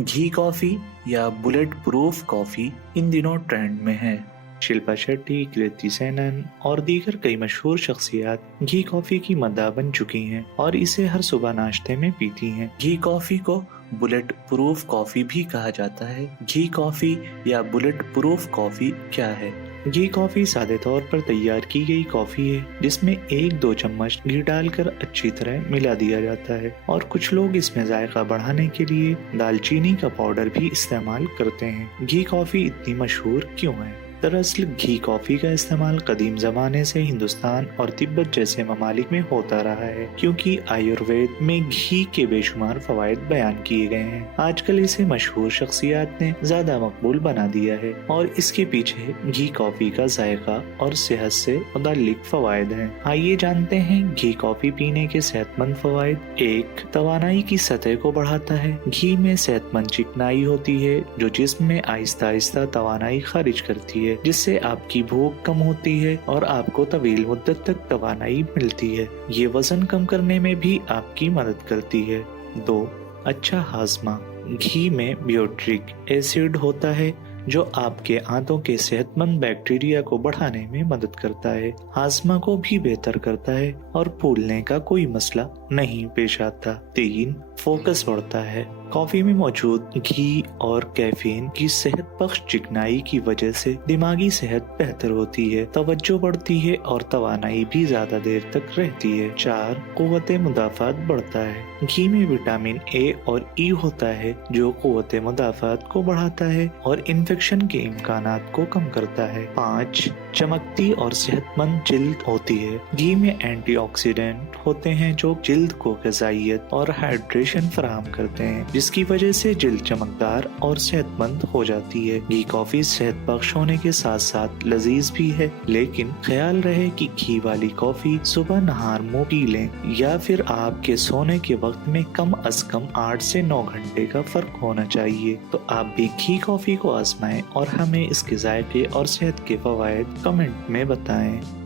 घी coffee या bullet proof coffee in दिनों trend में है। शिल्पा शेट्टी, कृति सेनन और दीगर कई मशहूर शख्सियात घी कॉफ़ी की मद्दाह बन चुकी हैं और इसे हर सुबह नाश्ते में पीती हैं। घी कॉफ़ी को बुलेट प्रूफ कॉफ़ी भी कहा जाता है। घी कॉफ़ी या बुलेट प्रूफ कॉफ़ी क्या है? घी कॉफ़ी सादे तौर पर तैयार की गई कॉफ़ी है जिसमें 1-2 चम्मच घी डालकर अच्छी तरह मिला दिया जाता है और कुछ लोग इसमें जायका बढ़ाने के लिए दालचीनी का पाउडर भी इस्तेमाल करते हैं। घी कॉफ़ी इतनी मशहूर क्यों है? दरअसल घी कॉफ़ी का इस्तेमाल कदीम ज़माने से हिंदुस्तान और तिब्बत जैसे ममालिक में होता रहा है क्योंकि आयुर्वेद में घी के बेशुमार फवायद बयान किए गए हैं। आजकल इसे मशहूर शख्सियात ने ज़्यादा मकबूल बना दिया है और इसके पीछे घी कॉफ़ी का जायका और सेहत से मुताल्लिक फवायद हैं। आइए जानते हैं घी कॉफ़ी पीने के सेहतमंद फवायद। 1. तवानाई की सतह को बढ़ाता है। घी में सेहतमंद चिकनाई होती है जो जिस्म में आहिस्ता आहिस्ता तवानाई खारिज करती है जिससे आपकी भूख कम होती है और आपको तवील मुद्दत तक तवानाई मिलती है। ये वजन कम करने में भी आपकी मदद करती है। 2. अच्छा हाजमा। घी में ब्यूट्रिक एसिड होता है जो आपके आंतों के सेहतमंद बैक्टीरिया को बढ़ाने में मदद करता है, हाजमा को भी बेहतर करता है और फूलने का कोई मसला नहीं पेश आता। 3. फोकस बढ़ता है। कॉफी में मौजूद घी और कैफीन की सेहत बख्श चिकनाई की वजह से दिमागी सेहत बेहतर होती है, तवज्जो बढ़ती है और तवानाई भी ज्यादा देर तक रहती है। 4. कुव्वत मुदाफात बढ़ता है। घी में विटामिन ए और ई होता है जो कुव्वत मुदाफात को बढ़ाता है और इन्फेक्शन के इम्कानात को कम करता है। 5. चमकती और सेहतमंद जिल्द होती है। घी में एंटीऑक्सीडेंट होते हैं जो जिल्द को ग़िज़ाइयत और हाइड्रेशन फराहम करते हैं जिसकी वजह से जिल्द चमकदार और सेहतमंद हो जाती है। घी कॉफी सेहत बख्श होने के साथ साथ लजीज भी है, लेकिन ख्याल रहे कि घी वाली कॉफी सुबह नहार मुंह पी लें या फिर आपके सोने के वक्त में कम अज कम 8 से 9 घंटे का फर्क होना चाहिए। तो आप भी घी कॉफी को आजमाएं और हमें इसके जायके और सेहत के फवायद कमेंट में बताएं।